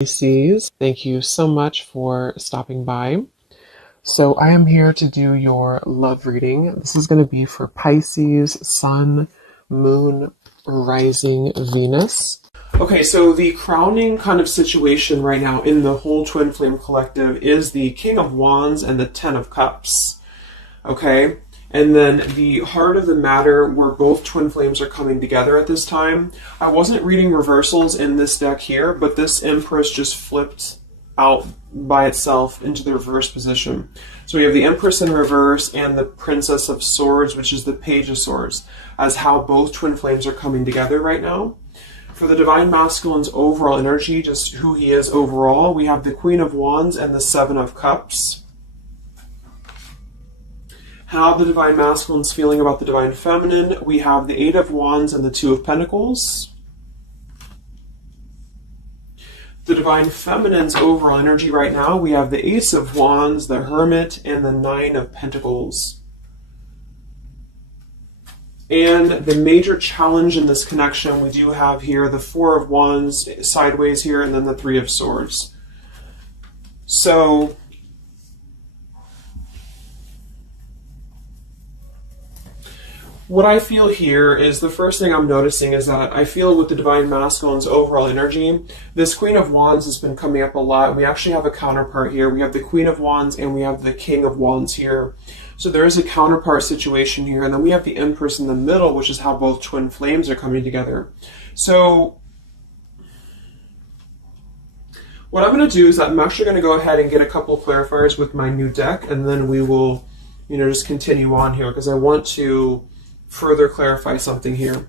Pisces, thank you so much for stopping by. So I am here to do your love reading. This is going to be for Pisces, Sun, Moon, Rising, Venus. Okay, so the crowning kind of situation right now in the whole Twin Flame Collective is the King of Wands and the Ten of Cups. Okay, and then the heart of the matter where both twin flames are coming together at this time. I wasn't reading reversals in this deck here, but this Empress just flipped out by itself into the reverse position. So we have the Empress in reverse and the Princess of Swords, which is the Page of Swords, as how both twin flames are coming together right now. For the Divine Masculine's overall energy, just who he is overall, we have the Queen of Wands and the Seven of Cups. How the Divine Masculine's feeling about the Divine Feminine, we have the Eight of Wands and the Two of Pentacles. The Divine Feminine's overall energy right now, we have the Ace of Wands, the Hermit, and the Nine of Pentacles. And the major challenge in this connection, we do have here the Four of Wands sideways here, and then the Three of Swords. So what I feel here is the first thing I'm noticing is that I feel with the Divine Masculine's overall energy, this Queen of Wands has been coming up a lot. We actually have a counterpart here. We have the Queen of Wands and we have the King of Wands here. So there is a counterpart situation here. And then we have the Empress in the middle, which is how both twin flames are coming together. So what I'm going to do is I'm actually going to go ahead and get a couple of clarifiers with my new deck. And then we will, just continue on here because I want to further clarify something here.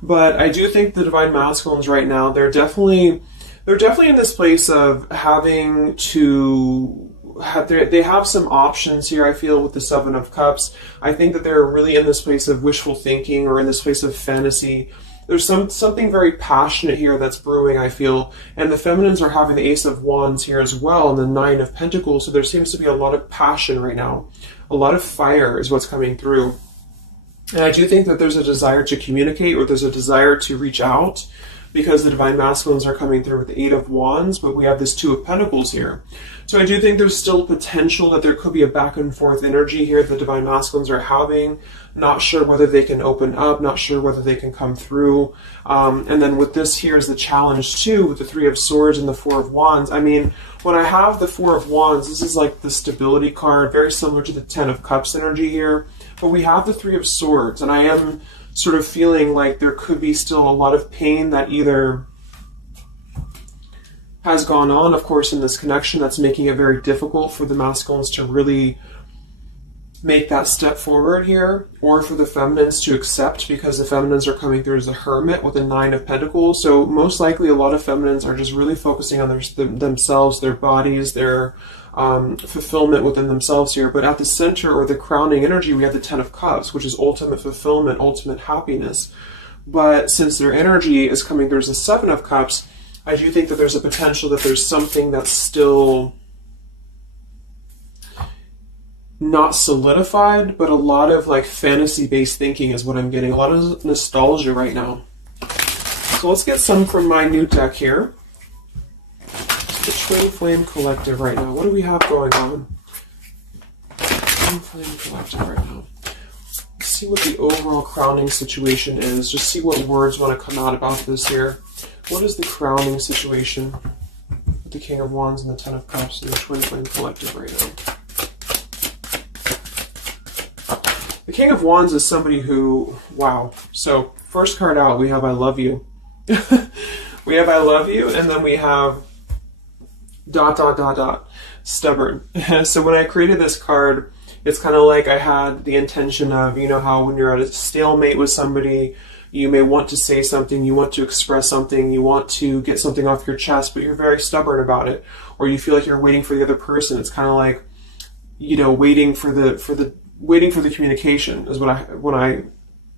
But I do think the Divine Masculines right now, they're definitely in this place of having to have they have some options here, I feel, with the Seven of Cups. I think that they're really in this place of wishful thinking or in this place of fantasy. There's something very passionate here that's brewing, I feel. And the feminines are having the Ace of Wands here as well and the Nine of Pentacles. So there seems to be a lot of passion right now. A lot of fire is what's coming through. And I do think that there's a desire to communicate or there's a desire to reach out because the Divine Masculines are coming through with the Eight of Wands, but we have this Two of Pentacles here. So I do think there's still potential that there could be a back and forth energy here the Divine Masculines are having. Not sure whether they can open up, not sure whether they can come through. And then with this here is the challenge too, with the Three of Swords and the Four of Wands. I mean, when I have the Four of Wands, this is like the stability card, very similar to the Ten of Cups energy here. But we have the Three of Swords, and I am sort of feeling like there could be still a lot of pain that either has gone on, of course, in this connection that's making it very difficult for the masculines to really make that step forward here, or for the feminines to accept, because the feminines are coming through as the Hermit with the Nine of Pentacles. So most likely a lot of feminines are just really focusing on themselves, their bodies, their fulfillment within themselves here. But at the center or the crowning energy, we have the Ten of Cups, which is ultimate fulfillment, ultimate happiness. But since their energy is coming through as the Seven of Cups, I do think that there's a potential that there's something that's still not solidified, but a lot of like fantasy-based thinking is what I'm getting. A lot of nostalgia right now. So let's get some from my new deck here. The Twin Flame Collective right now. What do we have going on? Twin Flame Collective right now. Let's see what the overall crowning situation is. Just see what words want to come out about this here. What is the crowning situation with the King of Wands and the Ten of Cups and the Twin Flame Collective right now? The King of Wands is somebody who, wow. So first card out, we have I love you. We have I love you, and then we have ... stubborn. So when I created this card, it's kind of like I had the intention of, how when you're at a stalemate with somebody, you may want to say something, you want to express something, you want to get something off your chest, but you're very stubborn about it, or you feel like you're waiting for the other person. It's kind of like, waiting for the communication is when I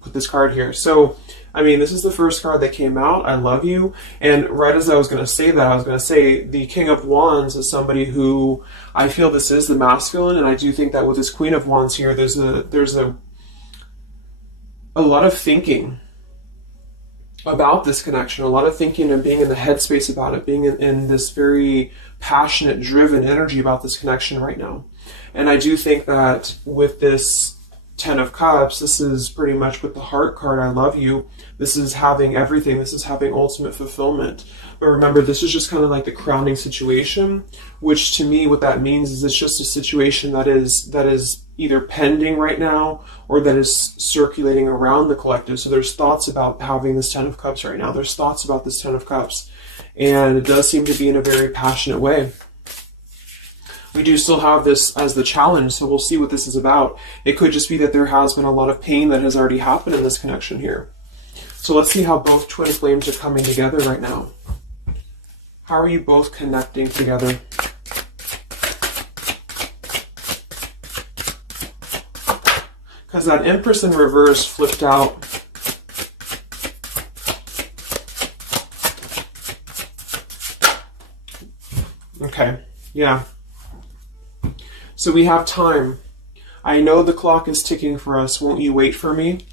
put this card here. So, I mean, this is the first card that came out, I love you. And right as I was going to say that, I was going to say the King of Wands is somebody who I feel this is the masculine. And I do think that with this Queen of Wands here, there's a lot of thinking about this connection, a lot of thinking and being in the headspace about it, being in this very passionate, driven energy about this connection right now. And I do think that with this Ten of Cups, this is pretty much with the Heart card, I love you. This is having everything. This is having ultimate fulfillment. But remember, this is just kind of like the crowning situation, which to me, what that means is it's just a situation that is either pending right now or that is circulating around the collective. So there's thoughts about having this Ten of Cups right now. There's thoughts about this Ten of Cups. And it does seem to be in a very passionate way. We do still have this as the challenge, so we'll see what this is about. It could just be that there has been a lot of pain that has already happened in this connection here. So let's see how both twin flames are coming together right now. How are you both connecting together? Because that Empress in reverse flipped out. Okay, yeah. So we have time. I know the clock is ticking for us. Won't you wait for me?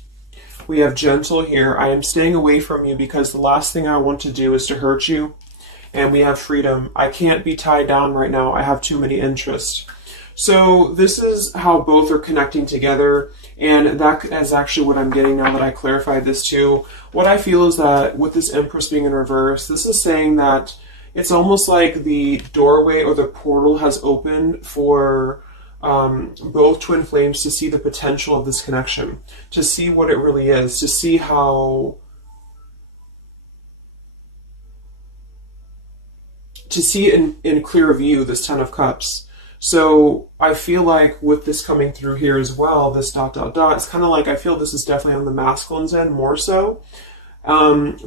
We have gentle here. I am staying away from you because the last thing I want to do is to hurt you. And we have freedom. I can't be tied down right now. I have too many interests. So this is how both are connecting together. And that is actually what I'm getting now that I clarified this too. What I feel is that with this Empress being in reverse, this is saying that it's almost like the doorway or the portal has opened for both twin flames to see the potential of this connection, to see what it really is, to see how, to see it in clear view, this Ten of Cups. So I feel like with this coming through here as well, this dot, dot, dot, it's kind of like I feel this is definitely on the masculine's end more so.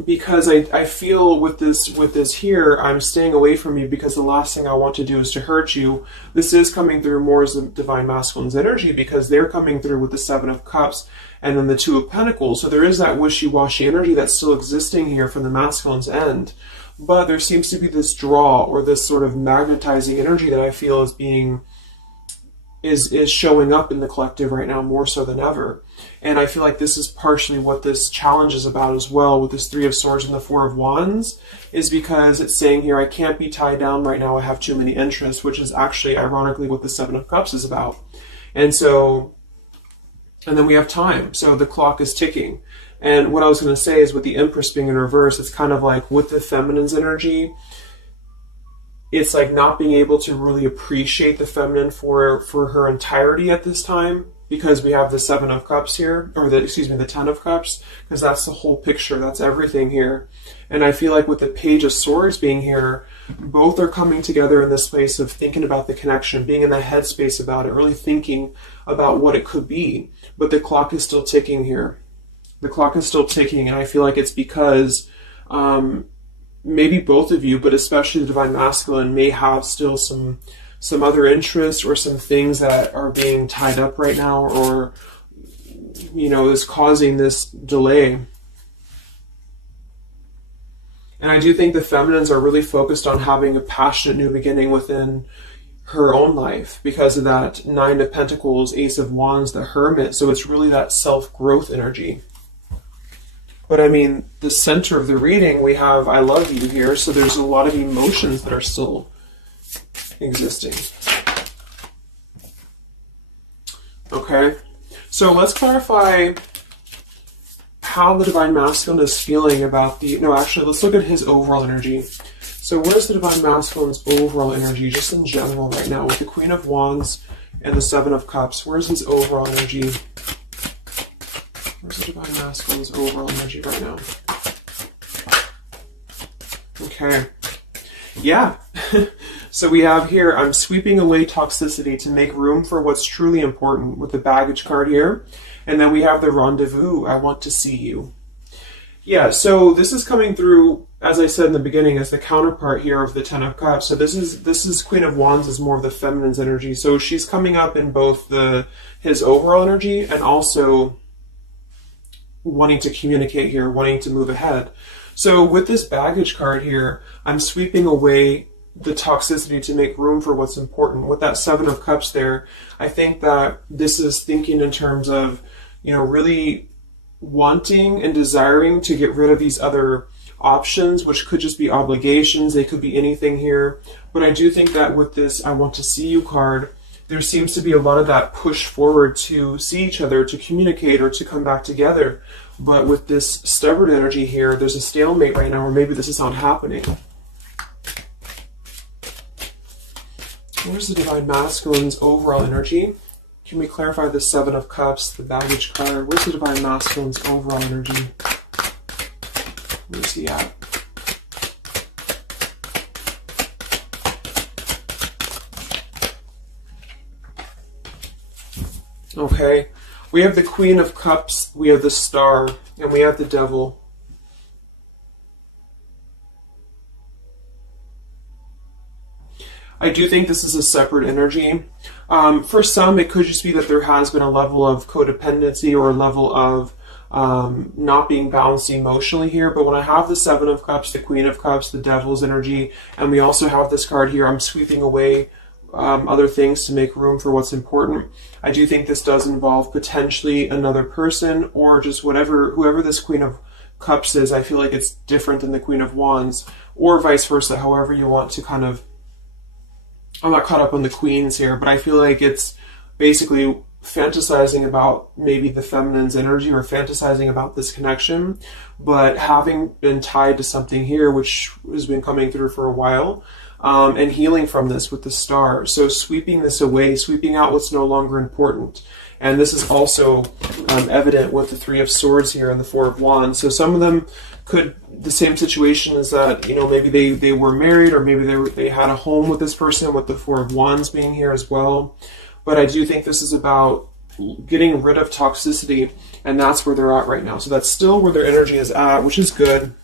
Because I feel with this here, I'm staying away from you because the last thing I want to do is to hurt you. This is coming through more as the Divine Masculine's energy because they're coming through with the Seven of Cups and then the Two of Pentacles. So there is that wishy-washy energy that's still existing here from the masculine's end. But there seems to be this draw or this sort of magnetizing energy that I feel is being is showing up in the collective right now more so than ever. And I feel like this is partially what this challenge is about as well with this Three of Swords and the Four of Wands, is because it's saying here, I can't be tied down right now, I have too many interests, which is actually ironically what the Seven of Cups is about. And so, and then we have time. So the clock is ticking. And what I was going to say is with the Empress being in reverse, it's kind of like with the feminine's energy, it's like not being able to really appreciate the feminine for her entirety at this time, because we have the Seven of Cups here, or the Ten of Cups, because that's the whole picture, that's everything here. And I feel like with the Page of Swords being here, both are coming together in this place of thinking about the connection, being in the headspace about it, really thinking about what it could be. But the clock is still ticking here. The clock is still ticking, and I feel like it's because maybe both of you, but especially the Divine Masculine, may have still some other interests or some things that are being tied up right now, or, you know, is causing this delay. And I do think the feminines are really focused on having a passionate new beginning within her own life because of that Nine of Pentacles, Ace of Wands, the Hermit. So it's really that self-growth energy. But I mean, the center of the reading, we have I love you here, so there's a lot of emotions that are still existing. Okay, so let's clarify how the Divine Masculine is feeling about the, no, actually, let's look at his overall energy. So where's the Divine Masculine's overall energy, just in general right now, with the Queen of Wands and the Seven of Cups? Where's his overall energy? Where's the Divine Masculine's overall energy right now? Okay. Yeah. So we have here, I'm sweeping away toxicity to make room for what's truly important, with the Baggage card here. And then we have the Rendezvous, I want to see you. Yeah, so this is coming through, as I said in the beginning, as the counterpart here of the Ten of Cups. So this is Queen of Wands is more of the feminine's energy. So she's coming up in both his overall energy and also wanting to communicate here, wanting to move ahead. So with this Baggage card here, I'm sweeping away the toxicity to make room for what's important. With that Seven of Cups there, I think that this is thinking in terms of, you know, really wanting and desiring to get rid of these other options, which could just be obligations. They could be anything here. But I do think that with this I want to see you card, there seems to be a lot of that push forward to see each other, to communicate, or to come back together. But with this stubborn energy here, there's a stalemate right now, or maybe this is not happening. Where's the Divine Masculine's overall energy? Can we clarify the Seven of Cups, the baggage card? Where's the Divine Masculine's overall energy? Where's he at? Okay, we have the Queen of Cups, we have the Star, and we have the Devil. I do think this is a separate energy. For some, it could just be that there has been a level of codependency or a level of not being balanced emotionally here. But when I have the Seven of Cups, the Queen of Cups, the Devil's energy, and we also have this card here, I'm sweeping away other things to make room for what's important. I do think this does involve potentially another person, or just whoever this Queen of Cups is. I feel like it's different than the Queen of Wands, or vice versa, however you want to kind of... I'm not caught up on the queens here, but I feel like it's basically fantasizing about maybe the feminine's energy, or fantasizing about this connection, but having been tied to something here which has been coming through for a while, and healing from this with the Star. So sweeping this away, sweeping out what's no longer important. And this is also evident with the Three of Swords here and the Four of Wands. So some of them could, the same situation is that, you know, maybe they were married, or maybe they had a home with this person, with the Four of Wands being here as well. But I do think this is about getting rid of toxicity, and that's where they're at right now. So that's still where their energy is at, which is good.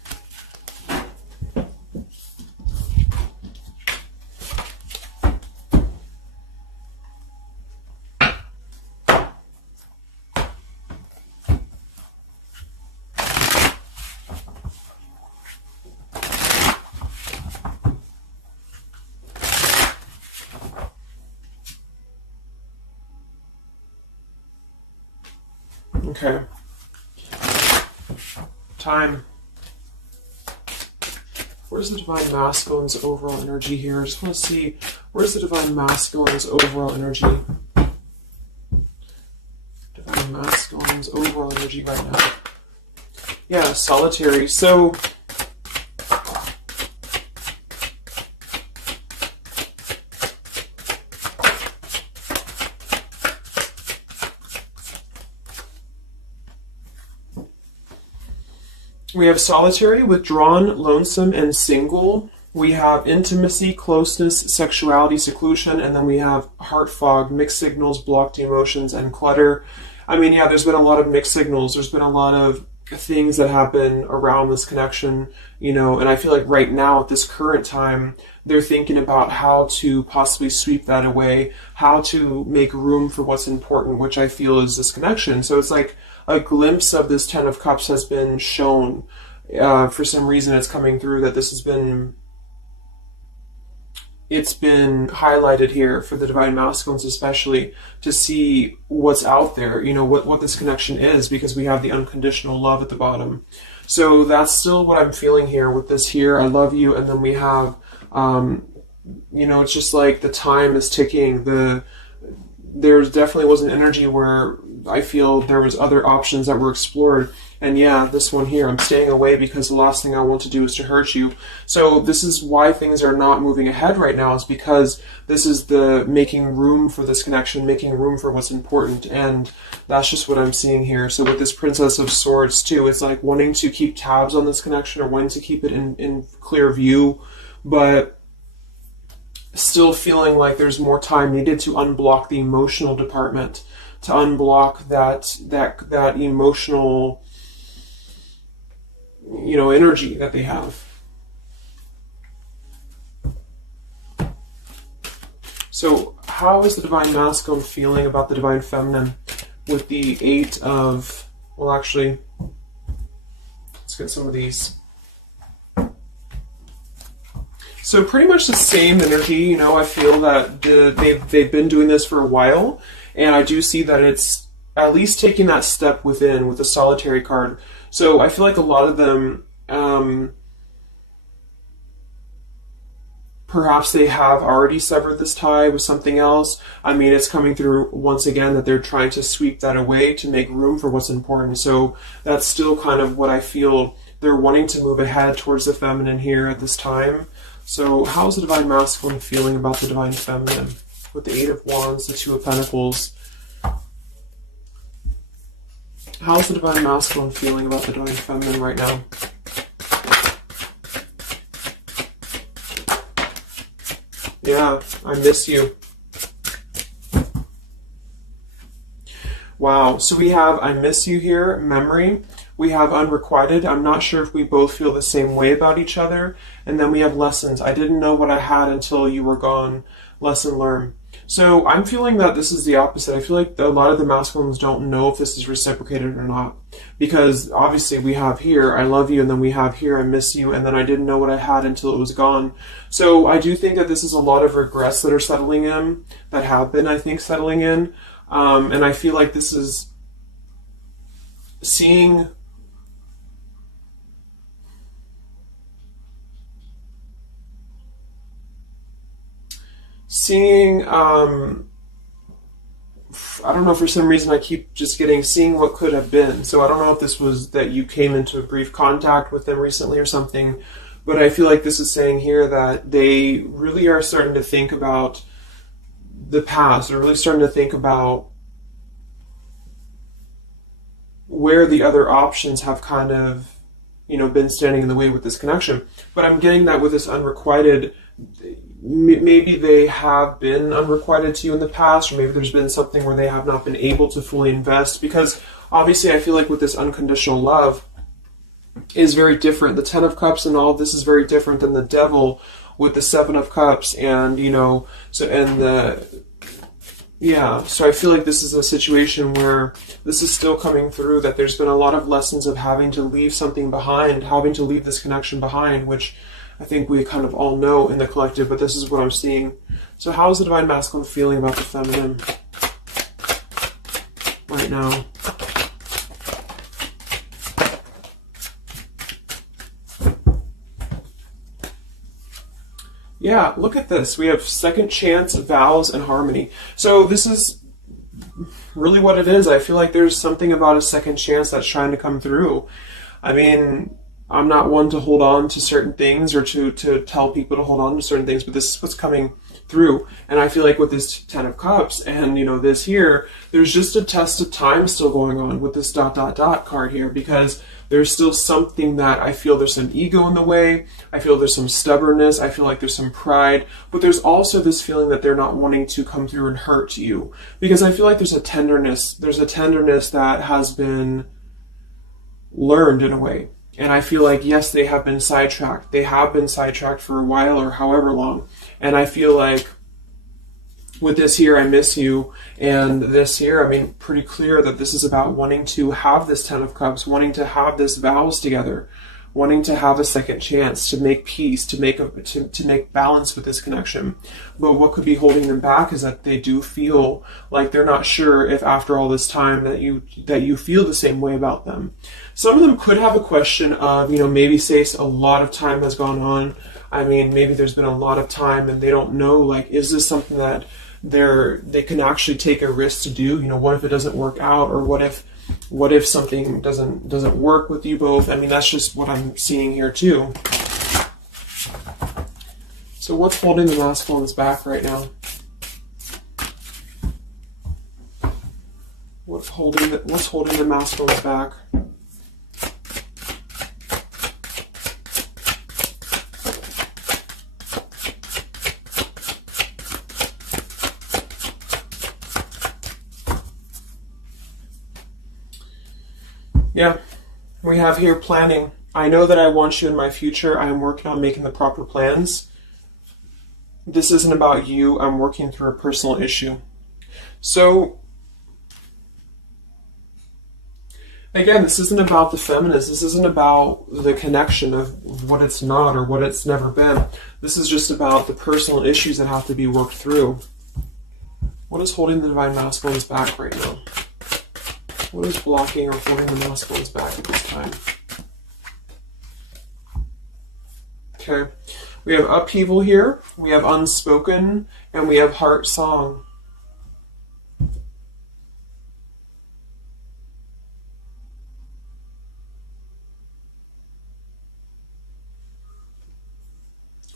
Okay. Time. Where's the Divine Masculine's overall energy here? I just want to see, where's the Divine Masculine's overall energy? Divine Masculine's overall energy right now. Yeah, solitary. So we have solitary, withdrawn, lonesome, and single. We have intimacy, closeness, sexuality, seclusion, and then we have heart fog, mixed signals, blocked emotions, and clutter. I mean, yeah, there's been a lot of mixed signals. There's been a lot of things that happen around this connection, you know, and I feel like right now at this current time, they're thinking about how to possibly sweep that away, how to make room for what's important, which I feel is this connection. So it's like a glimpse of this Ten of Cups has been shown. For some reason it's coming through that this has been, it's been highlighted here for the Divine Masculines especially, to see what's out there, you know, what this connection is, because we have the unconditional love at the bottom. So that's still what I'm feeling here with this here, I love you, and then we have, you know, it's just like the time is ticking. There definitely was an energy where I feel there was other options that were explored. And yeah, this one here, I'm staying away because the last thing I want to do is to hurt you. So this is why things are not moving ahead right now, is because this is the making room for this connection, making room for what's important. And that's just what I'm seeing here. So with this Princess of Swords too, it's like wanting to keep tabs on this connection, or wanting to keep it in clear view, but still feeling like there's more time needed to unblock the emotional department, to unblock that emotional, you know, energy that they have. So how is the Divine Masculine feeling about the Divine Feminine with the Eight of, well, actually, let's get some of these. So pretty much the same energy, you know. I feel that they've been doing this for a while, and I do see that it's at least taking that step within with the solitary card. So I feel like a lot of them, perhaps they have already severed this tie with something else. I mean, it's coming through once again that they're trying to sweep that away to make room for what's important. So that's still kind of what I feel. They're wanting to move ahead towards the feminine here at this time. So how's the Divine Masculine feeling about the Divine Feminine? With the Eight of Wands, the Two of Pentacles. How's the Divine Masculine feeling about the Divine Feminine right now? Yeah, I miss you. Wow, so we have I miss you here, memory. We have unrequited. I'm not sure if we both feel the same way about each other. And then we have lessons. I didn't know what I had until you were gone. Lesson learned. So I'm feeling that this is the opposite. I feel like a lot of the masculines don't know if this is reciprocated or not. Because obviously we have here, I love you, and then we have here, I miss you, and then I didn't know what I had until it was gone. So I do think that this is a lot of regrets that are settling in, that have been, I think, settling in. And I feel like this is seeing I don't know, for some reason I keep just seeing what could have been. So I don't know if this was that you came into a brief contact with them recently or something, but I feel like this is saying here that they really are starting to think about the past. They're really starting to think about where the other options have kind of, been standing in the way with this connection. But I'm getting that with this unrequited, maybe they have been unrequited to you in the past, or maybe there's been something where they have not been able to fully invest, because obviously I feel like with this unconditional love is very different. The Ten of Cups and all of this is very different than the Devil with the Seven of Cups, and so I feel like this is a situation where this is still coming through, that there's been a lot of lessons of having to leave something behind, having to leave this connection behind, which I think we kind of all know in the collective, but this is what I'm seeing. So how is the Divine Masculine feeling about the feminine right now? Yeah, look at this. We have second chance, vows, and harmony. So this is really what it is. I feel like there's something about a second chance that's trying to come through. I mean, I'm not one to hold on to certain things or to tell people to hold on to certain things, but this is what's coming through. And I feel like with this Ten of Cups and, this here, there's just a test of time still going on with this ... card here, because there's still something that I feel there's some ego in the way. I feel there's some stubbornness. I feel like there's some pride, but there's also this feeling that they're not wanting to come through and hurt you, because I feel like there's a tenderness that has been learned in a way. And I feel like, yes, they have been sidetracked. They have been sidetracked for a while or however long. And I feel like with this here, I miss you, and this here, I mean, pretty clear that this is about wanting to have this Ten of Cups, wanting to have this vows together, wanting to have a second chance, to make peace, to make balance with this connection. But what could be holding them back is that they do feel like they're not sure if after all this time that you feel the same way about them. Some of them could have a question of, maybe say a lot of time has gone on. I mean, maybe there's been a lot of time and they don't know, like, is this something that they can actually take a risk to do? What if it doesn't work out, or what if something doesn't work with you both? I mean, that's just what I'm seeing here too. So what's holding the masculines back right now? What's holding the masculines back? Yeah, we have here planning. I know that I want you in my future. I am working on making the proper plans. This isn't about you. I'm working through a personal issue. So, again, this isn't about the feminist. This isn't about the connection of what it's not or what it's never been. This is just about the personal issues that have to be worked through. What is holding the Divine Masculines back right now? What is blocking or holding the masculines back at this time? Okay. We have upheaval here. We have unspoken. And we have heart song.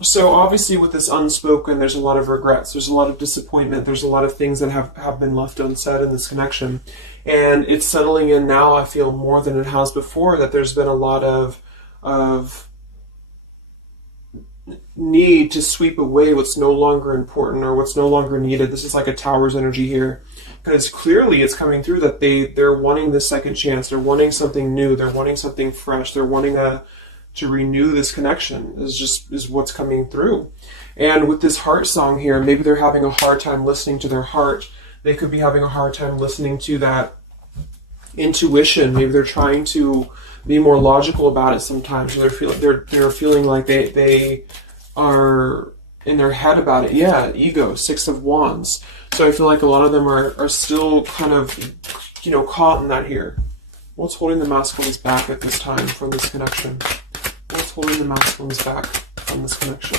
So obviously with this unspoken, there's a lot of regrets, there's a lot of disappointment, there's a lot of things that have been left unsaid in this connection. And it's settling in now, I feel, more than it has before, that there's been a lot of need to sweep away what's no longer important or what's no longer needed. This is like a Tower's energy here. Because clearly it's coming through that they're wanting this second chance, they're wanting something new, they're wanting something fresh, they're wanting to renew this connection is what's coming through. And with this heart song here, maybe they're having a hard time listening to their heart. They could be having a hard time listening to that intuition. Maybe they're trying to be more logical about it sometimes. Or they're feeling like they are in their head about it. Yeah, ego, 6 of Wands. So I feel like a lot of them are still kind of, caught in that here. What's holding the masculines back at this time from this connection? What's holding the masculines back from this connection?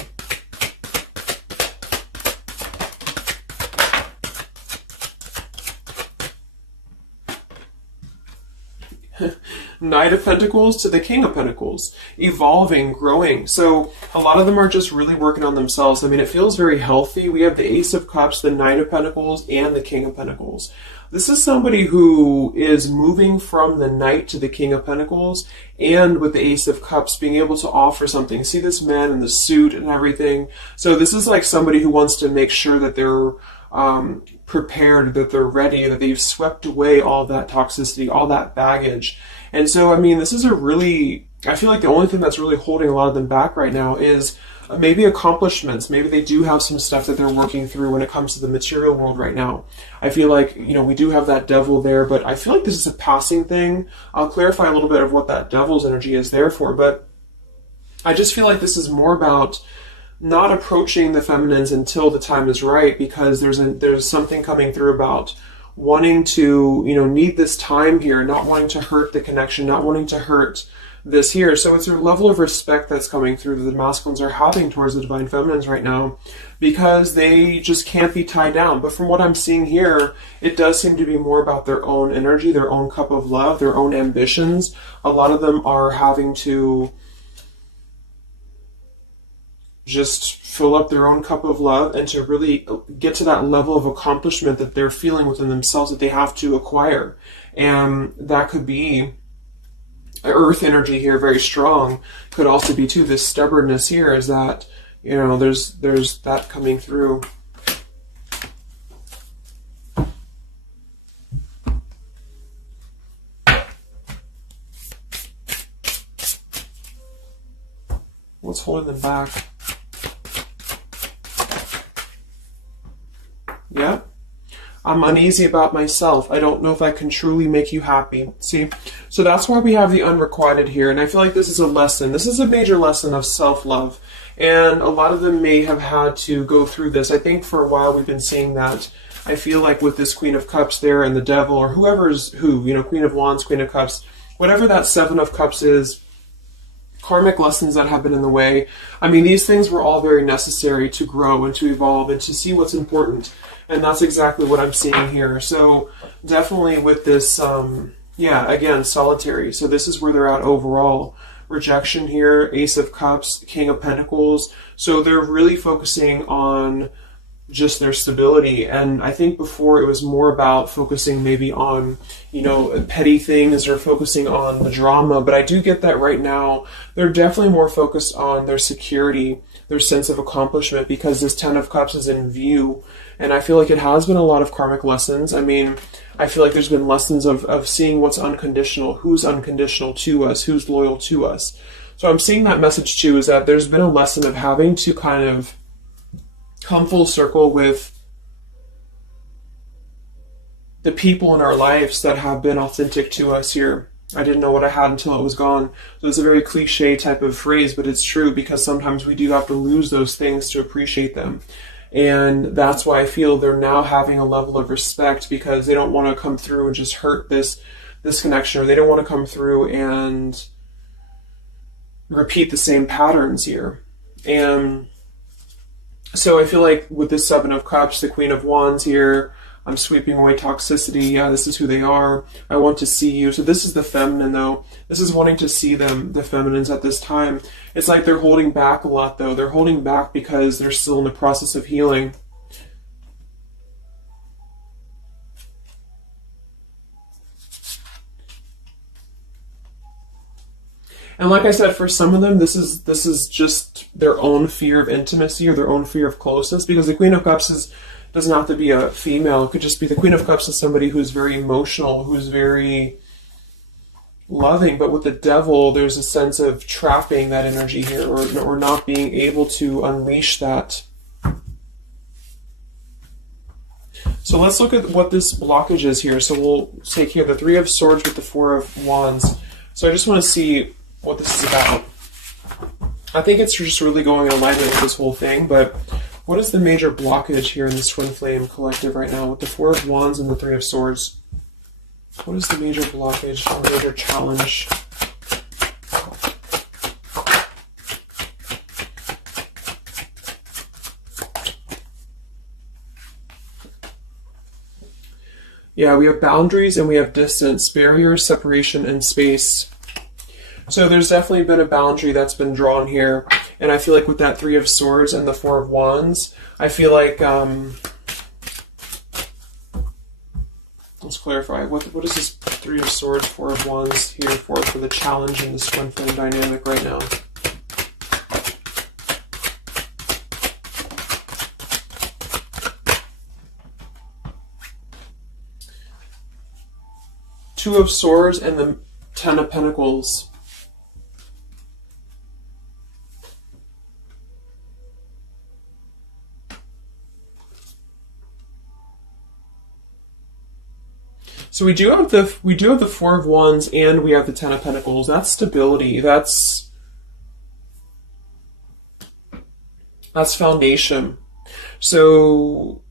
Knight of Pentacles to the King of Pentacles. Evolving, growing. So a lot of them are just really working on themselves. I mean, it feels very healthy. We have the Ace of Cups, the Knight of Pentacles, and the King of Pentacles. This is somebody who is moving from the Knight to the King of Pentacles, and with the Ace of Cups being able to offer something. See this man in the suit and everything. So this is like somebody who wants to make sure that they're prepared, that they're ready, that they've swept away all that toxicity, all that baggage. And so, I mean, this is I feel like the only thing that's really holding a lot of them back right now is maybe accomplishments. Maybe they do have some stuff that they're working through when it comes to the material world right now. I feel like, we do have that devil there, but I feel like this is a passing thing. I'll clarify a little bit of what that devil's energy is there for, but I just feel like this is more about not approaching the feminines until the time is right, because there's something coming through about wanting to, need this time here, not wanting to hurt the connection, not wanting to hurt this here. So it's a level of respect that's coming through that the masculines are having towards the divine feminines right now, because they just can't be tied down. But from what I'm seeing here, it does seem to be more about their own energy, their own cup of love, their own ambitions. A lot of them are having to just fill up their own cup of love and to really get to that level of accomplishment that they're feeling within themselves that they have to acquire. And that could be earth energy here, very strong. Could also be too this stubbornness here, is that, there's that coming through. What's holding them back? Yeah. I'm uneasy about myself. I don't know if I can truly make you happy. See? So that's why we have the unrequited here. And I feel like this is a lesson. This is a major lesson of self-love. And a lot of them may have had to go through this. I think for a while we've been seeing that. I feel like with this Queen of Cups there and the Devil, or whoever's who, Queen of Wands, Queen of Cups, whatever that Seven of Cups is, karmic lessons that have been in the way. I mean, these things were all very necessary to grow and to evolve and to see what's important. And that's exactly what I'm seeing here. So definitely with this, again, solitary. So this is where they're at overall. Rejection here, Ace of Cups, King of Pentacles. So they're really focusing on just their stability. And I think before it was more about focusing maybe on, petty things or focusing on the drama. But I do get that right now they're definitely more focused on their security, their sense of accomplishment, because this Ten of Cups is in view. And I feel like it has been a lot of karmic lessons. I mean, I feel like there's been lessons of seeing what's unconditional, who's unconditional to us, who's loyal to us. So I'm seeing that message too, is that there's been a lesson of having to kind of come full circle with the people in our lives that have been authentic to us here. I didn't know what I had until it was gone. So it's a very cliche type of phrase, but it's true, because sometimes we do have to lose those things to appreciate them. And that's why I feel they're now having a level of respect, because they don't want to come through and just hurt this this connection, or they don't want to come through and repeat the same patterns here. And so I feel like with this Seven of Cups, the Queen of Wands here, I'm sweeping away toxicity. Yeah, this is who they are. I want to see you. So this is the feminine, though. This is wanting to see them, the feminines at this time. It's like they're holding back a lot, though. They're holding back because they're still in the process of healing. And like I said, for some of them, this is just their own fear of intimacy or their own fear of closeness, because the Queen of Cups doesn't have to be a female. It could just be the Queen of Cups is somebody who's very emotional, who's very loving. But with the Devil, there's a sense of trapping that energy here, or not being able to unleash that. So let's look at what this blockage is here. So we'll take here the Three of Swords with the Four of Wands. So I just want to see what this is about. I think it's just really going in alignment with this whole thing, but what is the major blockage here in this Twin Flame collective right now with the Four of Wands and the Three of Swords? What is the major blockage or major challenge? Yeah, we have boundaries and we have distance, barriers, separation, and space. So there's definitely been a boundary that's been drawn here. And I feel like with that Three of Swords and the Four of Wands, I feel like, let's clarify, what is this Three of Swords, Four of Wands here for the challenge in this Twin Flame dynamic right now? Two of Swords and the Ten of Pentacles. So we do have the Four of Wands and we have the Ten of Pentacles. That's stability. That's foundation. So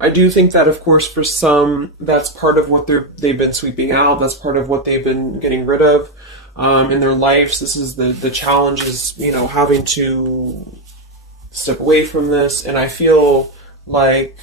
I do think that, of course, for some, that's part of what they've been sweeping out. That's part of what they've been getting rid of in their lives. This is the challenge is, having to step away from this. And I feel like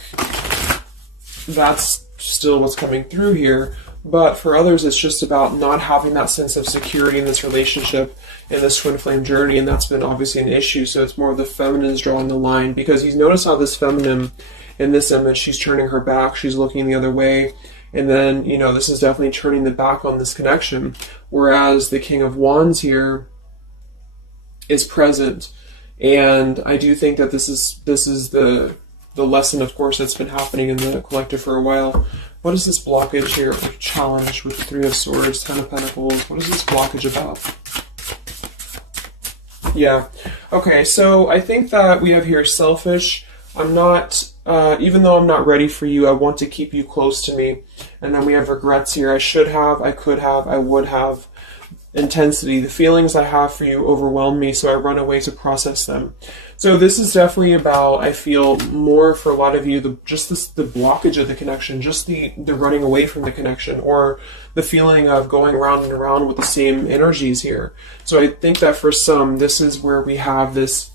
that's still what's coming through here. But for others, it's just about not having that sense of security in this relationship, in this Twin Flame journey. And that's been obviously an issue. So it's more of the feminines drawing the line, because you notice how this feminine in this image, she's turning her back, she's looking the other way, and then, this is definitely turning the back on this connection, whereas the King of Wands here is present. And I do think that this is the lesson, of course, that's been happening in the collective for a while. What is this blockage here, or challenge with the Three of Swords, Ten of Pentacles? What is this blockage about? Yeah. Okay, so I think that we have here selfish. I'm not, even though I'm not ready for you, I want to keep you close to me. And then we have regrets here. I should have, I could have, I would have. Intensity. The feelings I have for you overwhelm me, so I run away to process them. So this is definitely about, I feel, more for a lot of you, the blockage of the connection, just the running away from the connection, or the feeling of going around and around with the same energies here. So I think that for some, this is where we have this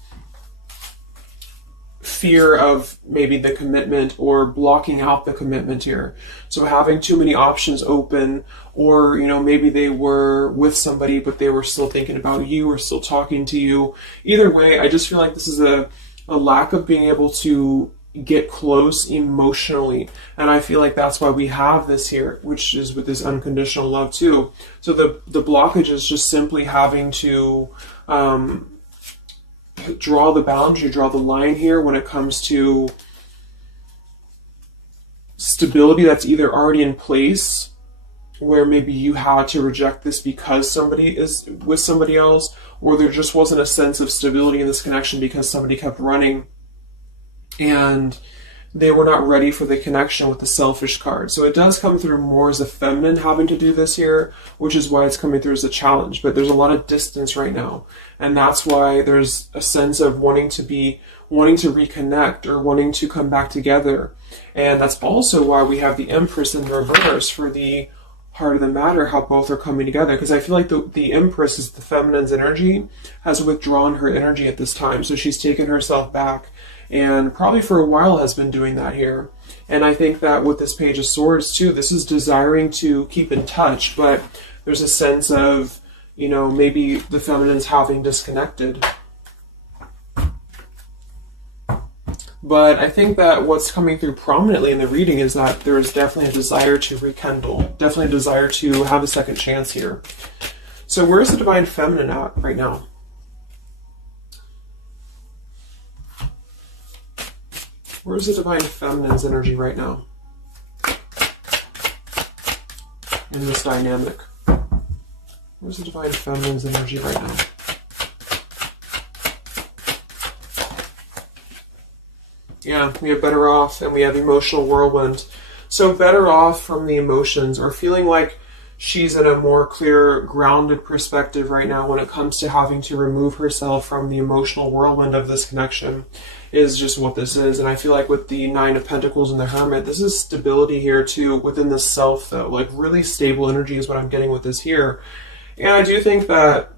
fear of maybe the commitment, or blocking out the commitment here. So having too many options open, or maybe they were with somebody but they were still thinking about you or still talking to you. Either way, I just feel like this is a lack of being able to get close emotionally, and I feel like that's why we have this here, which is with this unconditional love too. So the blockage is just simply having to draw the boundary, draw the line here when it comes to stability that's either already in place, where maybe you had to reject this because somebody is with somebody else, or there just wasn't a sense of stability in this connection because somebody kept running and they were not ready for the connection with the selfish card. So it does come through more as a feminine having to do this here, which is why it's coming through as a challenge. But there's a lot of distance right now, and that's why there's a sense of wanting to be wanting to reconnect or wanting to come back together. And that's also why we have the Empress in reverse for the heart of the matter, how both are coming together. Because I feel like the Empress is the feminine's energy, has withdrawn her energy at this time. So she's taken herself back, and probably for a while has been doing that here. And I think that with this Page of Swords too, this is desiring to keep in touch, but there's a sense of, you know, maybe the feminine's having disconnected. But I think that what's coming through prominently in the reading is that there is definitely a desire to rekindle, definitely a desire to have a second chance here. So where's the Divine Feminine at right now? Where's the Divine Feminine's energy right now in this dynamic? Where's the Divine Feminine's energy right now? Yeah, we have Better Off and we have Emotional Whirlwind. So Better Off from the emotions, or feeling like she's in a more clear, grounded perspective right now when it comes to having to remove herself from the emotional whirlwind of this connection, is just what this is. And I feel like with the Nine of Pentacles and the Hermit, this is stability here too within the self though. Like really stable energy is what I'm getting with this here. And I do think that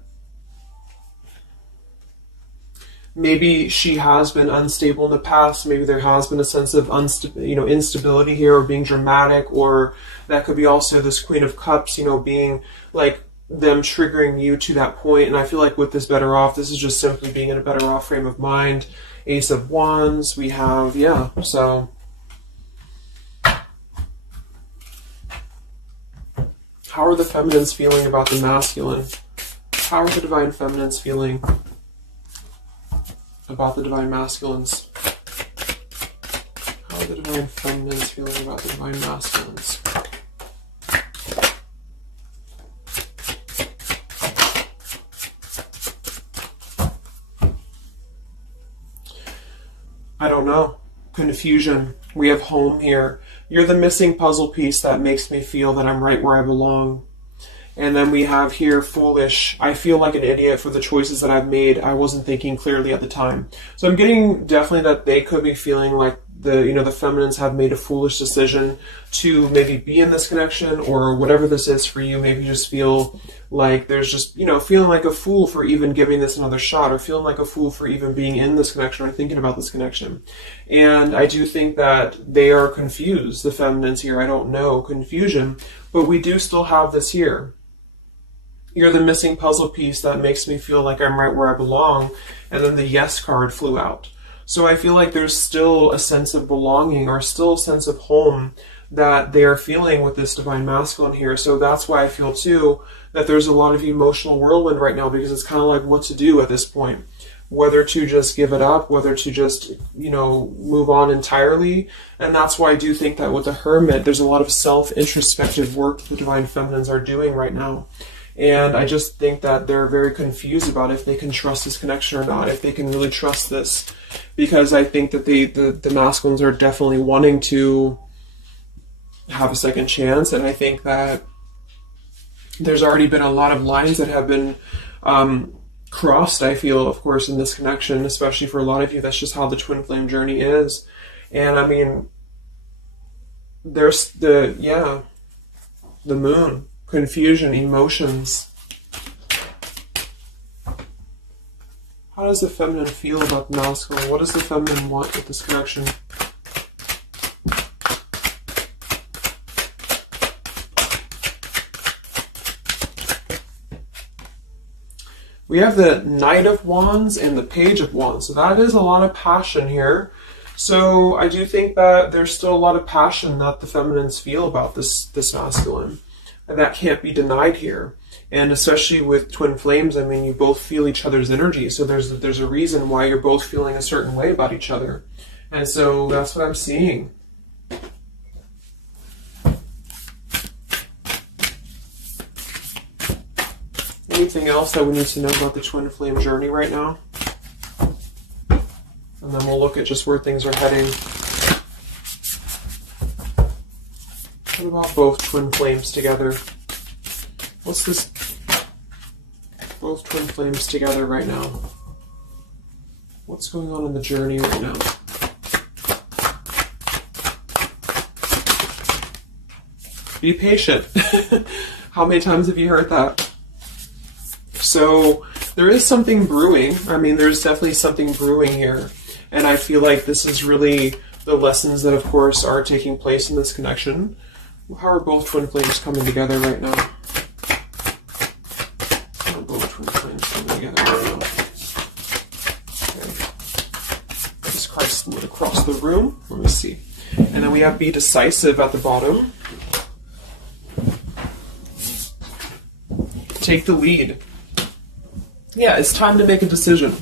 maybe she has been unstable in the past. Maybe there has been a sense of instability here, or being dramatic, or that could be also this Queen of Cups, you know, being like them triggering you to that point. And I feel like with this Better Off, this is just simply being in a better off frame of mind. Ace of Wands, we have, yeah, so how are the feminines feeling about the masculine? How are the Divine Feminines feeling about the Divine Masculines? How are the Divine Feminines feeling about the Divine Masculines? I don't know. Confusion. We have Home here. You're the missing puzzle piece that makes me feel that I'm right where I belong. And then we have here Foolish. I feel like an idiot for the choices that I've made. I wasn't thinking clearly at the time. So I'm getting definitely that they could be feeling like the feminines have made a foolish decision to maybe be in this connection, or whatever this is for you. Maybe you just feel like there's just, feeling like a fool for even giving this another shot, or feeling like a fool for even being in this connection or thinking about this connection. And I do think that they are confused, the feminines here. I don't know, confusion, but we do still have this here. You're the missing puzzle piece that makes me feel like I'm right where I belong. And then the Yes card flew out. So I feel like there's still a sense of belonging, or still a sense of home that they are feeling with this Divine Masculine here. So that's why I feel too that there's a lot of emotional whirlwind right now, because it's kind of like what to do at this point. Whether to just give it up, whether to just, move on entirely. And that's why I do think that with the Hermit, there's a lot of self-introspective work the Divine Feminines are doing right now. And I just think that they're very confused about if they can trust this connection or not, if they can really trust this. Because I think that the masculines are definitely wanting to have a second chance. And I think that there's already been a lot of lines that have been crossed, I feel, of course, in this connection, especially for a lot of you. That's just how the twin flame journey is. And I mean, there's the moon. Confusion, emotions. How does the feminine feel about the masculine? What does the feminine want with this connection? We have the Knight of Wands and the Page of Wands. So that is a lot of passion here. So I do think that there's still a lot of passion that the feminines feel about this masculine. And that can't be denied here. And especially with twin flames, I mean, you both feel each other's energy. So there's a reason why you're both feeling a certain way about each other. And so that's what I'm seeing. Anything else that we need to know about the twin flame journey right now? And then we'll look at just where things are heading. What about both twin flames together? What's this? Both twin flames together right now. What's going on in the journey right now? Be patient. How many times have you heard that? So there is something brewing. I mean, there's definitely something brewing here. And I feel like this is really the lessons that, of course, are taking place in this connection. How are both twin flames coming together right now? How are both twin flames coming together right now? Okay. Jesus Christ split across the room. Let me see. And then we have be decisive at the bottom. Take the lead. Yeah, it's time to make a decision.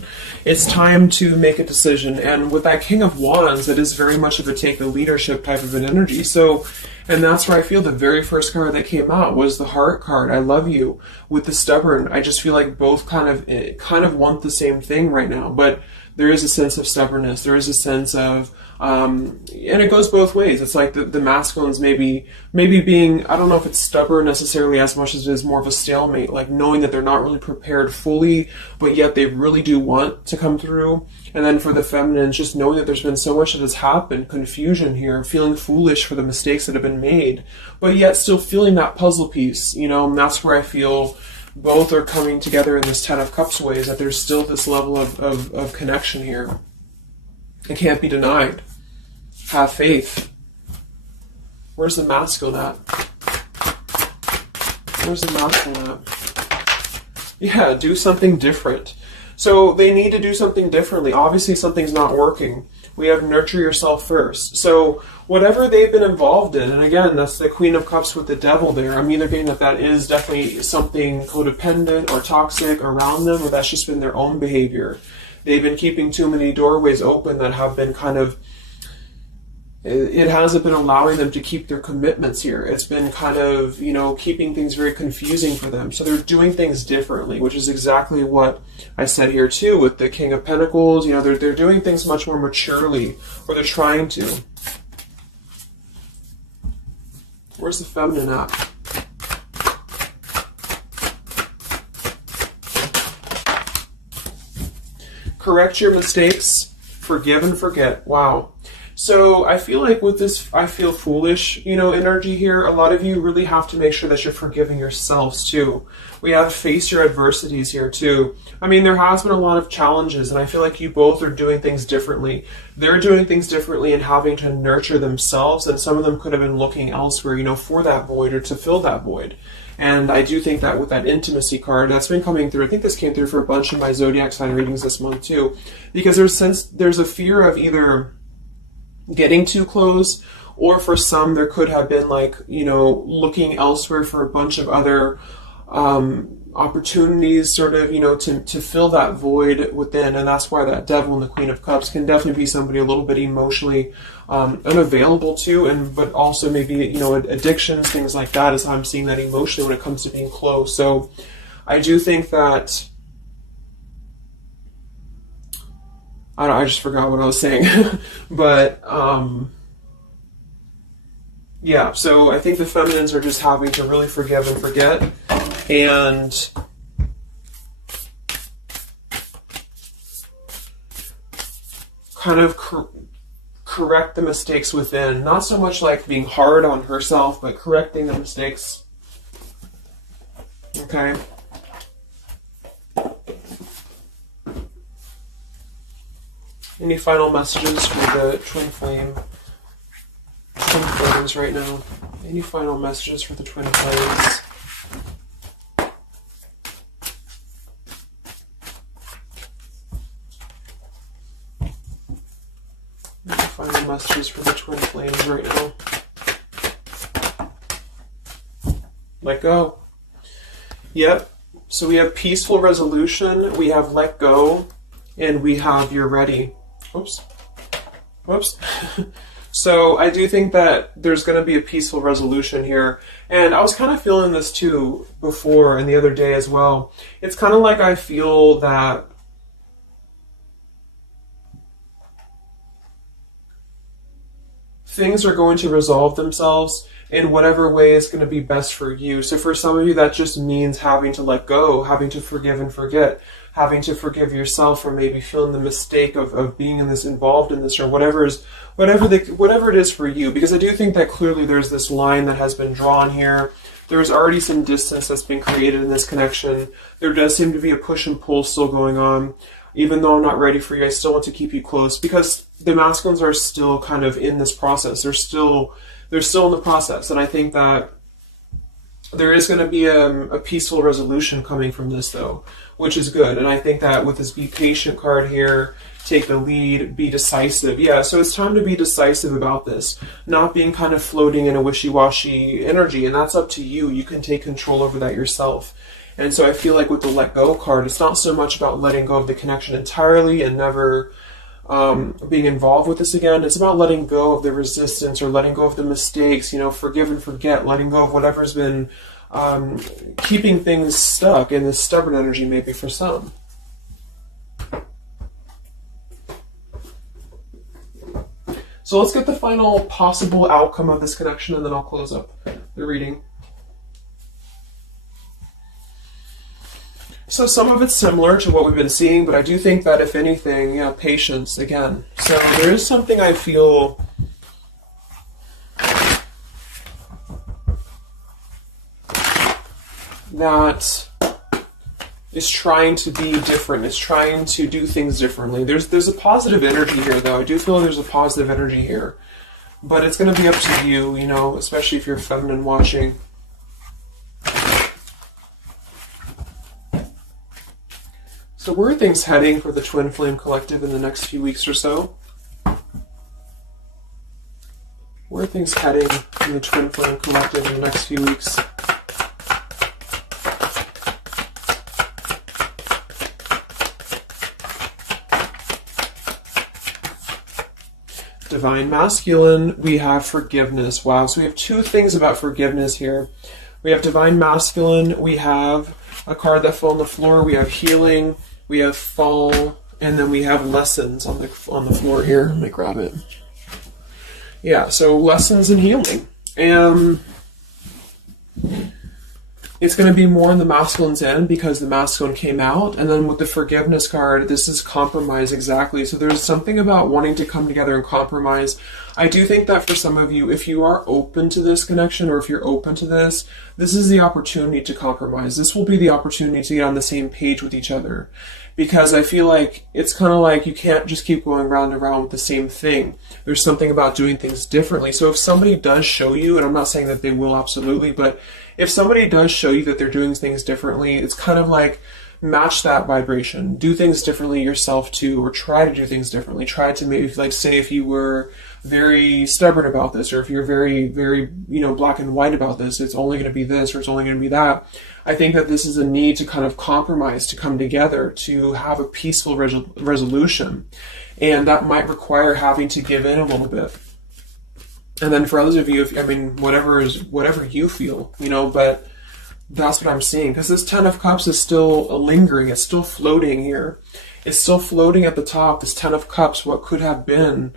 It's time to make a decision. And with that King of Wands, that is very much of a take the leadership type of an energy. So, and that's where I feel the very first card that came out was the Heart card. I love you. With the Stubborn, I just feel like both kind of want the same thing right now. But there is a sense of stubbornness. There is a sense of, and it goes both ways. It's like the masculines maybe being, I don't know if it's stubborn necessarily as much as it is more of a stalemate, like knowing that they're not really prepared fully, but yet they really do want to come through. And then for the feminines, just knowing that there's been so much that has happened, confusion here, feeling foolish for the mistakes that have been made, but yet still feeling that puzzle piece, you know, and that's where I feel both are coming together in this Ten of Cups way, is that there's still this level of connection here. It can't be denied. Have faith. Where's the masculine at? Where's the masculine at? Yeah, do something different. So they need to do something differently. Obviously something's not working. We have nurture yourself first. So whatever they've been involved in, and again, that's the Queen of Cups with the Devil there. I'm either getting that is definitely something codependent or toxic around them, or that's just been their own behavior. They've been keeping too many doorways open that have been kind of, it hasn't been allowing them to keep their commitments here. It's been kind of, you know, keeping things very confusing for them. So they're doing things differently, which is exactly what I said here too with the King of Pentacles. You know, they're doing things much more maturely, or they're trying to. Where's the feminine at? Correct your mistakes, forgive and forget. Wow. So I feel like with this, I feel foolish, you know, energy here. A lot of you really have to make sure that you're forgiving yourselves too. We have face your adversities here too. I mean, there has been a lot of challenges, and I feel like you both are doing things differently. They're doing things differently and having to nurture themselves, and some of them could have been looking elsewhere, you know, for that void or to fill that void. And I do think that with that intimacy card, that's been coming through. I think this came through for a bunch of my zodiac sign readings this month too, because there's a fear of either getting too close, or for some there could have been like, you know, looking elsewhere for a bunch of other opportunities, sort of, you know, to fill that void within. And that's why that Devil and the Queen of Cups can definitely be somebody a little bit emotionally unavailable to, and but also maybe, you know, addictions, things like that, is how I'm seeing that emotionally when it comes to being close. So I do think that I just forgot what I was saying. But, yeah, so I think the feminines are just having to really forgive and forget, and kind of correct the mistakes within. Not so much like being hard on herself, but correcting the mistakes. Okay? Any final messages for the twin flames right now? Any final messages for the twin flames? Any final messages for the twin flames right now? Let go. Yep. So we have peaceful resolution, we have let go, and we have you're ready. Whoops. So I do think that there's going to be a peaceful resolution here. And I was kind of feeling this too before and the other day as well. It's kind of like I feel that things are going to resolve themselves. in whatever way is going to be best for you. So for some of you, that just means having to let go, having to forgive and forget, having to forgive yourself for maybe feeling the mistake of being in this, involved in this, or whatever it is for you. Because I do think that clearly there's this line that has been drawn here. There's already some distance that's been created in this connection. There does seem to be a push and pull still going on. Even though I'm not ready for you, I still want to keep you close, because the masculines are still kind of in this process. They're still in the process. And I think that there is going to be a peaceful resolution coming from this, though, which is good. And I think that with this be patient card here, take the lead, be decisive. Yeah, so it's time to be decisive about this, not being kind of floating in a wishy-washy energy. And that's up to you. You can take control over that yourself. And so I feel like with the let go card, it's not so much about letting go of the connection entirely and never being involved with this again. It's about letting go of the resistance, or letting go of the mistakes, forgive and forget, letting go of whatever's been keeping things stuck in this stubborn energy, maybe for some. So let's get the final possible outcome of this connection, and then I'll close up the reading. So some of it's similar to what we've been seeing, but I do think that if anything, patience again. So there is something I feel that is trying to be different. It's trying to do things differently. There's a positive energy here, though. I do feel there's a positive energy here. But it's going to be up to you, especially if you're feminine watching. So where are things heading for the Twin Flame Collective in the next few weeks or so? Where are things heading in the Twin Flame Collective in the next few weeks? Divine Masculine, we have forgiveness. Wow, so we have two things about forgiveness here. We have Divine Masculine, we have a card that fell on the floor, we have healing, we have fall, and then we have lessons on the floor here. Let me grab it. Yeah, so lessons and healing. And it's going to be more on the masculine's end because the masculine came out. And then with the forgiveness card, this is compromise, exactly. So there's something about wanting to come together and compromise. I do think that for some of you, if you are open to this connection, or if you're open to this is the opportunity to compromise. This will be the opportunity to get on the same page with each other. Because I feel like it's kind of like you can't just keep going round and round with the same thing. There's something about doing things differently. So if somebody does show you, and I'm not saying that they will absolutely, but if somebody does show you that they're doing things differently, it's kind of like match that vibration. Do things differently yourself too, or try to do things differently. Try to maybe, like, say if you were very stubborn about this, or if you're very, very, black and white about this, it's only going to be this, or it's only going to be that. I think that this is a need to kind of compromise, to come together, to have a peaceful resolution. And that might require having to give in a little bit. And then for others of you, whatever you feel, but that's what I'm seeing. Because this Ten of Cups is still lingering. It's still floating here. It's still floating at the top. This Ten of Cups, what could have been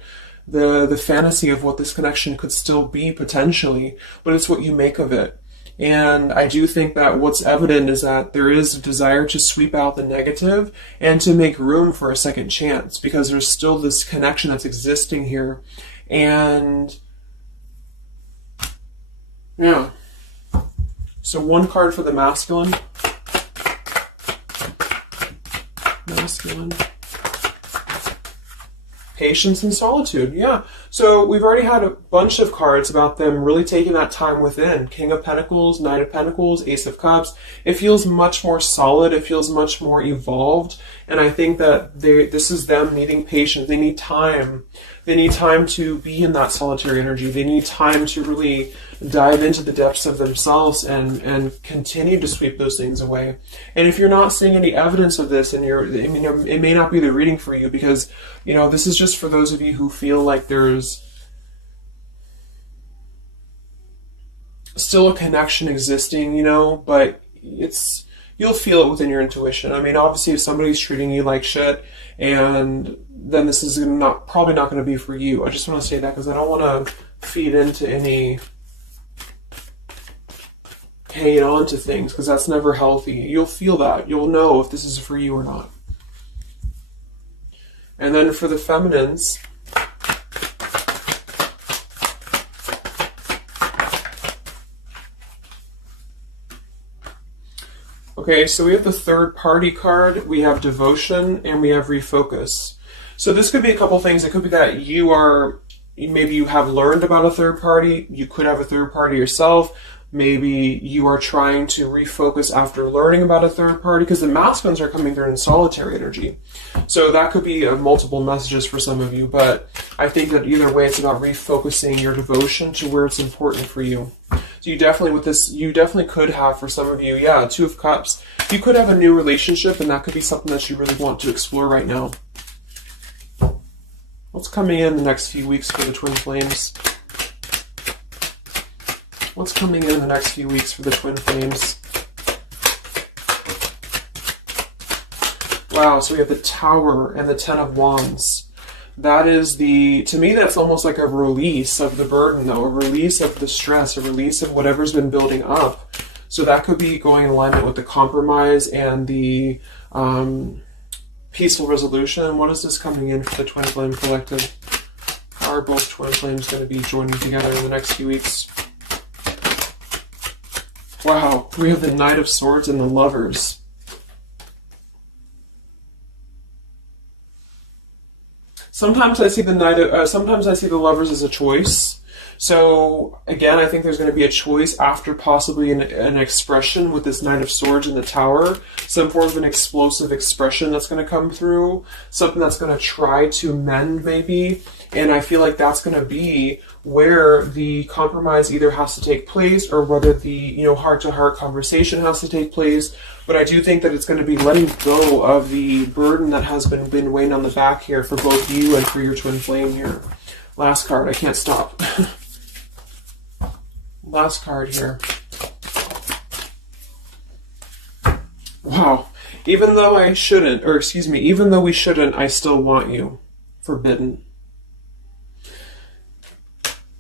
the fantasy of what this connection could still be potentially, but it's what you make of it. And I do think that what's evident is that there is a desire to sweep out the negative and to make room for a second chance, because there's still this connection that's existing here. And yeah. So one card for the masculine. Masculine. Patience and solitude, yeah. So we've already had a bunch of cards about them really taking that time within. King of Pentacles, Knight of Pentacles, Ace of Cups. It feels much more solid. It feels much more evolved. And I think that this is them needing patience. They need time. They need time to be in that solitary energy. They need time to really dive into the depths of themselves and continue to sweep those things away. And if you're not seeing any evidence of this, and it may not be the reading for you, because, this is just for those of you who feel like there's still a connection existing, but you'll feel it within your intuition. Obviously, if somebody's treating you like shit, and then this is probably not going to be for you. I just want to say that because I don't want to feed into any hanging on to things, because that's never healthy. You'll feel that. You'll know if this is for you or not. And then for the feminines, okay, so we have the third party card, we have devotion, and we have refocus. So this could be a couple things. It could be that maybe you have learned about a third party. You could have a third party yourself. Maybe you are trying to refocus after learning about a third party, because the masculines are coming through in solitary energy. So that could be multiple messages for some of you, but I think that either way, it's about refocusing your devotion to where it's important for you. So you definitely, with this, you definitely could have, for some of you, yeah, Two of Cups. You could have a new relationship, and that could be something that you really want to explore right now. What's coming in the next few weeks for the twin flames? What's coming in the next few weeks for the twin flames? Wow, so we have the Tower and the Ten of Wands. That is to me, that's almost like a release of the burden, though, a release of the stress, a release of whatever's been building up. So that could be going in alignment with the compromise and the peaceful resolution. What is this coming in for the Twin Flame Collective? How are both Twin Flames going to be joining together in the next few weeks? Wow, we have the Knight of Swords and the Lovers. Sometimes I see sometimes I see the Lovers as a choice. So again, I think there's going to be a choice after possibly an expression with this Knight of Swords in the Tower. Some form of an explosive expression that's going to come through. Something that's going to try to mend maybe. And I feel like that's going to be where the compromise either has to take place or whether the heart-to-heart conversation has to take place. But I do think that it's going to be letting go of the burden that has been weighing on the back here for both you and for your twin flame here. Last card, I can't stop. Last card here. Wow. Even though we shouldn't, I still want you. Forbidden.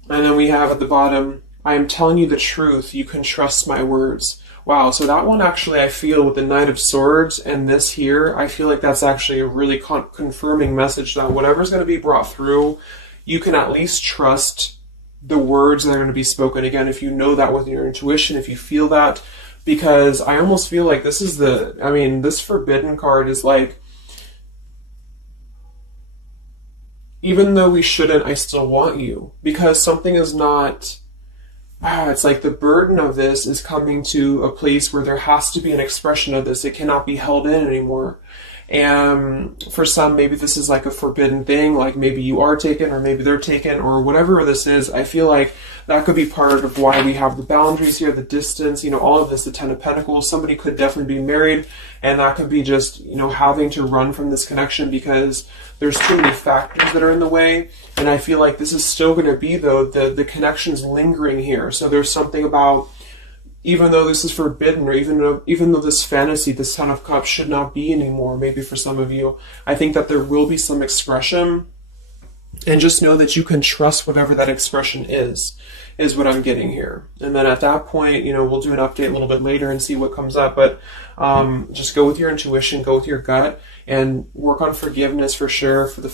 And then we have at the bottom, I am telling you the truth, you can trust my words. Wow, so that one actually, I feel with the Knight of Swords and this here, I feel like that's actually a really confirming message that whatever's going to be brought through, you can at least trust the words that are going to be spoken. Again, if you know that with your intuition, if you feel that, because I almost feel like this is this Forbidden card is like, even though we shouldn't, I still want you. Because something is not, it's like the burden of this is coming to a place where there has to be an expression of this. It cannot be held in anymore. And for some, maybe this is like a forbidden thing, like maybe you are taken or maybe they're taken or whatever this is. I feel like that could be part of why we have the boundaries here, the distance, all of this, the Ten of Pentacles. Somebody could definitely be married, and that could be just, having to run from this connection because there's too many factors that are in the way. And I feel like this is still going to be, though, the connection's lingering here. So there's something about, even though this is forbidden, or even though this fantasy, this Ten of Cups should not be anymore, maybe for some of you, I think that there will be some expression, and just know that you can trust whatever that expression is what I'm getting here. And then at that point, we'll do an update a little bit later and see what comes up, but just go with your intuition, go with your gut, and work on forgiveness for sure for the